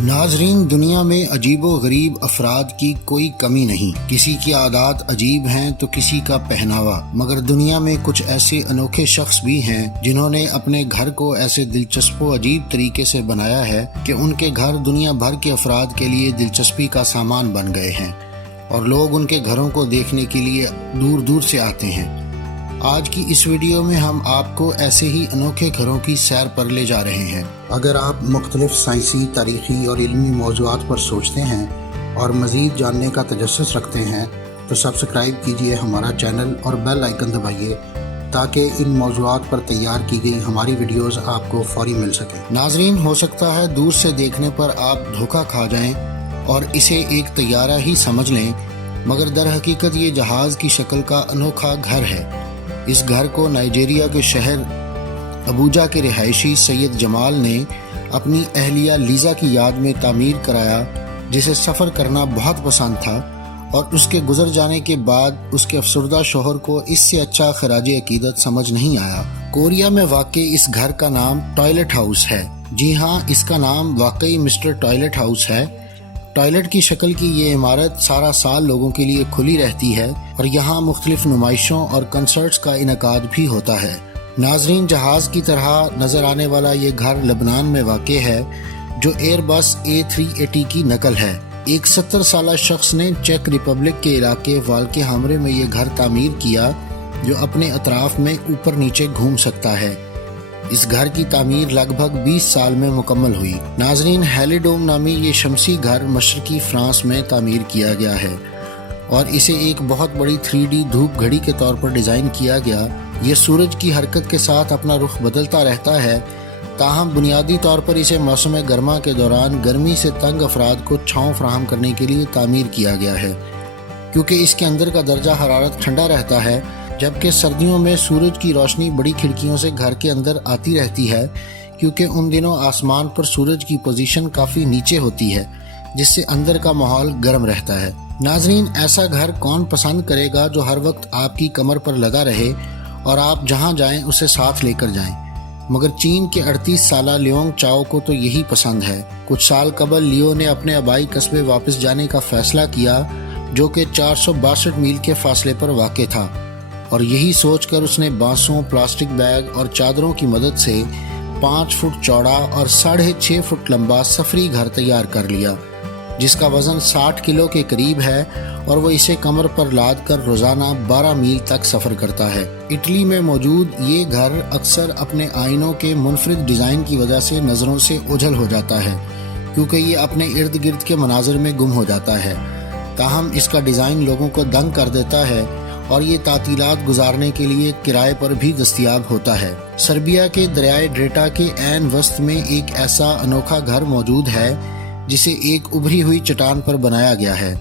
नाजरीन, दुनिया में अजीबो गरीब अफराद की कोई कमी नहीं। किसी की आदत अजीब हैं तो किसी का पहनावा, मगर दुनिया में कुछ ऐसे अनोखे शख्स भी हैं जिन्होंने अपने घर को ऐसे दिलचस्प व अजीब तरीके से बनाया है कि उनके घर दुनिया भर के अफराद के लिए दिलचस्पी का सामान बन गए हैं और लोग उनके घरों को देखने के लिए दूर दूर से आते हैं। आज की इस वीडियो में हम आपको ऐसे ही अनोखे घरों की सैर पर ले जा रहे हैं। अगर आप मुख्तलिफ साइंसी, तारीखी और इल्मी मौज़ूआत पर सोचते हैं और मज़ीद जानने का तजस्सुस रखते हैं तो सब्सक्राइब कीजिए हमारा चैनल और बेल आइकन दबाइए ताकि इन मौज़ूआत पर तैयार की गई हमारी वीडियोस आपको फौरी मिल सके। नाजरीन, हो सकता है दूर से देखने पर आप धोखा खा जाएं और इसे एक तैयारा ही समझ लें, मगर दर हकीकत ये जहाज़ की शक्ल का अनोखा घर है। इस घर को नाइजीरिया के शहर अबूजा के रिहायशी सैयद जमाल ने अपनी अहलिया लीज़ा की याद में तामीर कराया, जिसे सफ़र करना बहुत पसंद था और उसके गुजर जाने के बाद उसके अफसरदा शोहर को इससे अच्छा खराज अकीदत समझ नहीं आया। कोरिया में वाक़ई इस घर का नाम टॉयलेट हाउस है। जी हाँ, इसका नाम वाकई मिस्टर टॉयलेट हाउस है। टॉयलेट की शक्ल की ये इमारत सारा साल लोगों के लिए खुली रहती है और यहाँ मुख्तलिफ नुमाइशों और कंसर्ट्स का इनकाद भी होता है। नाजरीन, जहाज़ की तरह नज़र आने वाला ये घर लबनान में वाक़ है, जो एयरबस A380 की नकल है। एक 70 साला शख्स ने चेक रिपब्लिक के इलाके वाल्के हमरे में ये घर तामीर किया, जो अपने अतराफ में ऊपर नीचे घूम सकता है। इस घर की तामीर लगभग 20 साल में मुकम्मल हुई। नाजरीन, हेलिडोम नामी ये शमसी घर मशरकी फ्रांस में तामीर किया गया है और इसे एक बहुत बड़ी 3D धूप घड़ी के तौर पर डिज़ाइन किया गया। ये सूरज की हरकत के साथ अपना रुख बदलता रहता है, ताहम बुनियादी तौर पर इसे मौसम गर्मा के दौरान गर्मी से तंग अफराद को छांव फराहम करने के लिए तामीर किया गया है, क्योंकि इसके अंदर का दर्जा हरारत ठंडा रहता है, जबकि सर्दियों में सूरज की रोशनी बड़ी खिड़कियों से घर के अंदर आती रहती है, क्योंकि उन दिनों आसमान पर सूरज की पोजीशन काफ़ी नीचे होती है, जिससे अंदर का माहौल गर्म रहता है। नाजरीन, ऐसा घर कौन पसंद करेगा जो हर वक्त आपकी कमर पर लगा रहे और आप जहां जाएं उसे साथ लेकर जाएं। मगर चीन के 38 साला लियोंग चाओ को तो यही पसंद है। कुछ साल कबल लियो ने अपने आबाई कस्बे वापस जाने का फैसला किया, जो कि 462 मील के फासले पर वाक़ था, और यही सोचकर उसने बांसों, प्लास्टिक बैग और चादरों की मदद से 5 फुट चौड़ा और 6.5 फुट लंबा सफरी घर तैयार कर लिया, जिसका वज़न 60 किलो के करीब है, और वो इसे कमर पर लाद कर रोज़ाना 12 मील तक सफ़र करता है। इटली में मौजूद ये घर अक्सर अपने आइनों के मुनफरिद डिज़ाइन की वजह से नज़रों से ओझल हो जाता है, क्योंकि ये अपने इर्द गिर्द के मनाजिर में गुम हो जाता है। ताहम इसका डिज़ाइन लोगों को दंग कर देता है और ये तातीलात गुजारने के लिए किराए पर भी दस्तयाब होता है। सर्बिया के दरियाए ड्रेटा के ऐन वस्त में एक ऐसा अनोखा घर मौजूद है जिसे एक उभरी हुई चट्टान पर बनाया गया है।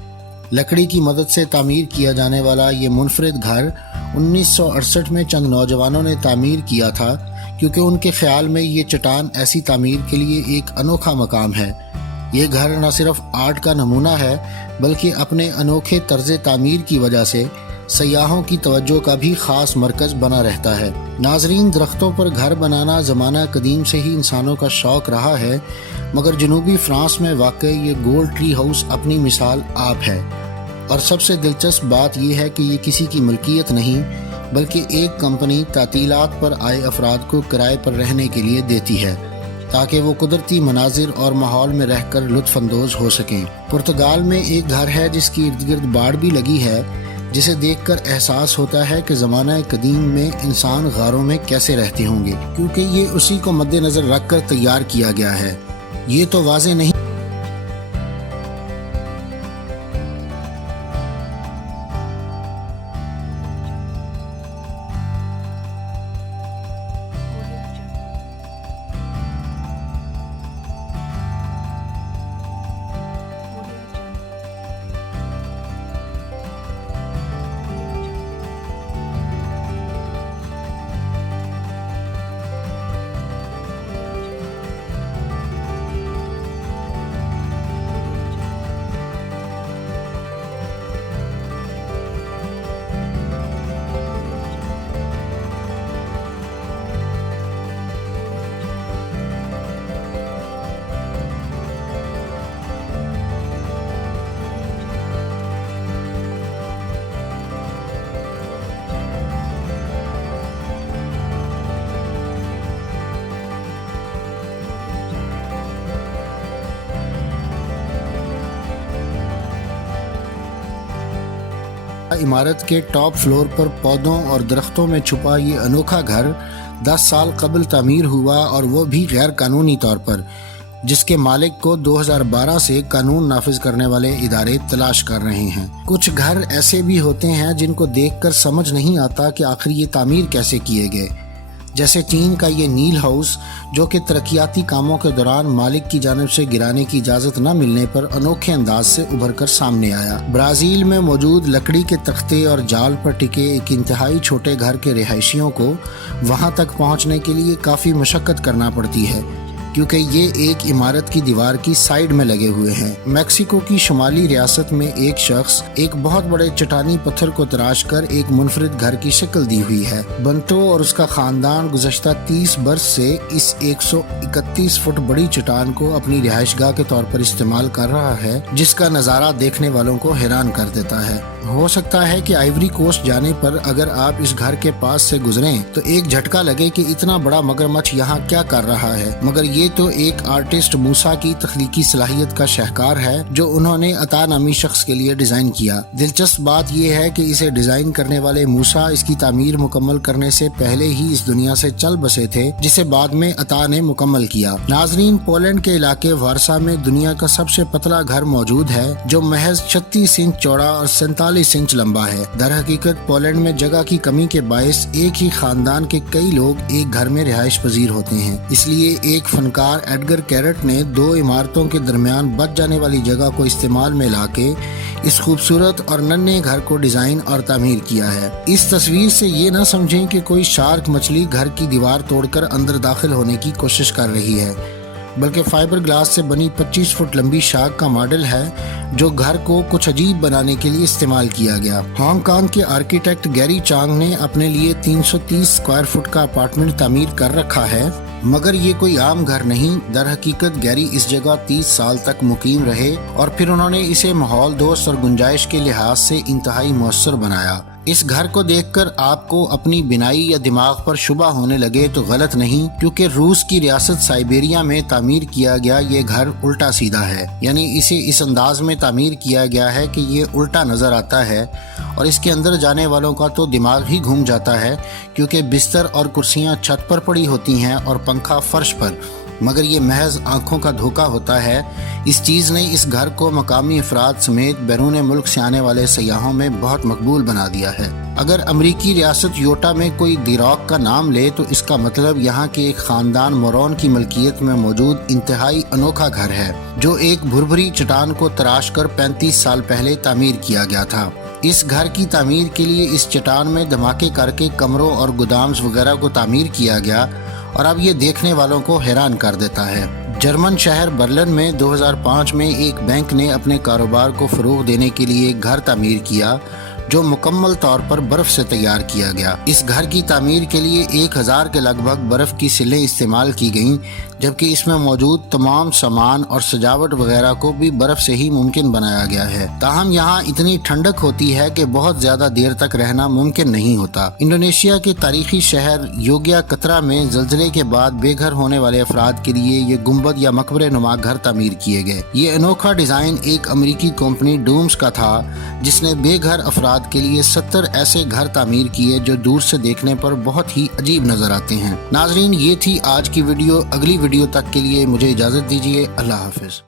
लकड़ी की मदद से तामीर किया जाने वाला ये मुनफरिद घर 1968 में चंद नौजवानों ने तामीर किया था, क्योंकि उनके ख्याल में ये चट्टान ऐसी तामीर के लिए एक अनोखा मकाम है। ये घर न सिर्फ आर्ट का नमूना है, बल्कि अपने अनोखे तर्ज तामीर की वजह से सयाहों की तवज्जो का भी ख़ास मरकज़ बना रहता है। नाजरीन, दरख्तों पर घर बनाना ज़माना कदीम से ही इंसानों का शौक़ रहा है, मगर जनूबी फ्रांस में वाक़ ये गोल्ड ट्री हाउस अपनी मिसाल आप है। और सबसे दिलचस्प बात यह है कि ये किसी की मलकियत नहीं, बल्कि एक कंपनी तातीलात पर आए अफराद को किराए पर रहने के लिए देती है, ताकि वो कुदरती मनाजिर और माहौल में रहकर लुत्फ़अंदोज़ हो सकें। पुर्तगाल में एक घर है जिसकी इर्द गिर्द बाड़ भी लगी है, जिसे देखकर एहसास होता है कि ज़माना कदीम में इंसान गारों में कैसे रहते होंगे, क्योंकि ये उसी को मद्देनज़र रख कर तैयार किया गया है। ये तो वाज़े नहीं इमारत के टॉप फ्लोर पर पौधों और दरख्तों में छुपा ये अनोखा घर 10 साल कबल तामीर हुआ, और वो भी गैर कानूनी तौर पर, जिसके मालिक को 2012 से कानून नाफिज करने वाले इदारे तलाश कर रहे हैं। कुछ घर ऐसे भी होते हैं जिनको देखकर समझ नहीं आता कि आखिर ये तामीर कैसे किए गए, जैसे चीन का ये नील हाउस, जो कि तरक्याती कामों के दौरान मालिक की जानिब से गिराने की इजाज़त न मिलने पर अनोखे अंदाज से उभर कर सामने आया। ब्राज़ील में मौजूद लकड़ी के तख्ते और जाल पर टिके एक इंतहाई छोटे घर के रिहायशियों को वहाँ तक पहुँचने के लिए काफ़ी मशक्क़त करना पड़ती है, क्योंकि ये एक इमारत की दीवार की साइड में लगे हुए हैं। मैक्सिको की शुमाली रियासत में एक शख्स एक बहुत बड़े चट्टानी पत्थर को तराश कर एक मुनफरिद घर की शक्ल दी हुई है। बंतो और उसका खानदान गुज़श्ता 30 बरस से इस 131 फुट बड़ी चट्टान को अपनी रिहाइशगाह के तौर पर इस्तेमाल कर रहा है, जिसका नज़ारा देखने वालों को हैरान कर देता है। हो सकता है कि आइवरी कोस्ट जाने पर अगर आप इस घर के पास से गुजरें तो एक झटका लगे कि इतना बड़ा मगरमच्छ यहाँ क्या कर रहा है, मगर ये तो एक आर्टिस्ट मूसा की तख्लीकी सलाहियत का शाहकार है जो उन्होंने अता नामी शख्स के लिए डिजाइन किया। दिलचस्प बात यह है कि इसे डिजाइन करने वाले मूसा इसकी तामीर मुकम्मल करने से पहले ही इस दुनिया से चल बसे थे, जिसे बाद में अता ने मुकम्मल किया। नाजरीन, पोलैंड के इलाके वारसा में दुनिया का सबसे पतला घर मौजूद है जो महज 36 इंच चौड़ा और 47 इंच लंबा है। दर हकीकत पोलैंड में जगह की कमी के बायस एक ही खानदान के कई लोग एक घर में रिहाइश पजीर होते हैं, इसलिए एक फनकार एडगर कैरेट ने 2 इमारतों के दरमियान बच जाने वाली जगह को इस्तेमाल में लाके इस खूबसूरत और नन्हे घर को डिजाइन और तामीर किया है। इस तस्वीर से ये ना समझें कि कोई शार्क मछली घर की दीवार तोड़कर अंदर दाखिल होने की कोशिश कर रही है, बल्कि फाइबर ग्लास से बनी 25 फुट लंबी शार्क का मॉडल है जो घर को कुछ अजीब बनाने के लिए इस्तेमाल किया गया। हांगकांग के आर्किटेक्ट गैरी चांग ने अपने लिए 330 स्क्वायर फुट का अपार्टमेंट तामीर कर रखा है, मगर ये कोई आम घर नहीं। दर हकीकत गैरी इस जगह 30 साल तक मुकीम रहे और फिर उन्होंने इसे माहौल दोस्त और गुंजाइश के लिहाज से इंतहाई मौसर बनाया। इस घर को देखकर आपको अपनी बिनाई या दिमाग पर शुबा होने लगे तो गलत नहीं, क्योंकि रूस की रियासत साइबेरिया में तामीर किया गया ये घर उल्टा सीधा है, यानी इसे इस अंदाज में तामीर किया गया है कि ये उल्टा नजर आता है और इसके अंदर जाने वालों का तो दिमाग ही घूम जाता है, क्योंकि बिस्तर और कुर्सियां छत पर पड़ी होती हैं और पंखा फर्श पर, मगर ये महज आंखों का धोखा होता है। इस चीज़ ने इस घर को मकामी अफराद समेत बैरून मुल्क से आने वाले सयाहों में बहुत मकबूल बना दिया है। अगर अमरीकी रियासत योटा में कोई दी रॉक का नाम ले तो इसका मतलब यहाँ के एक खानदान मोरॉन की मलकियत में मौजूद इंतहाई अनोखा घर है, जो एक भुरभुरी चट्टान को तराश कर 35 साल पहले तामीर किया गया था। इस घर की तामीर के लिए इस चट्टान में धमाके करके कमरों और गोदाम्स वगैरह को तामीर किया गया, और अब ये देखने वालों को हैरान कर देता है। जर्मन शहर बर्लिन में 2005 में एक बैंक ने अपने कारोबार को फ़रोग़ देने के लिए एक घर तामीर किया जो मुकम्मल तौर पर बर्फ से तैयार किया गया। इस घर की तामीर के लिए 1000 के लगभग बर्फ की सिलें इस्तेमाल की गईं, जबकि इसमें मौजूद तमाम सामान और सजावट वगैरह को भी बर्फ से ही मुमकिन बनाया गया है। ताहम यहाँ इतनी ठंडक होती है कि बहुत ज्यादा देर तक रहना मुमकिन नहीं होता। इंडोनेशिया के तारीखी शहर योग्याकर्ता में जल्जले के बाद बेघर होने वाले अफराद के लिए ये गुंबद या मकबरे नुमा घर तामीर किए गए। ये अनोखा डिजाइन एक अमरीकी कंपनी डूम्स का था, जिसने बेघर अफराद के लिए 70 ऐसे घर तामीर किए जो दूर से देखने पर बहुत ही अजीब नजर आते हैं। नाजरीन, ये थी आज की वीडियो। अगली वीडियो तक के लिए मुझे इजाजत दीजिए। अल्लाह हाफिज।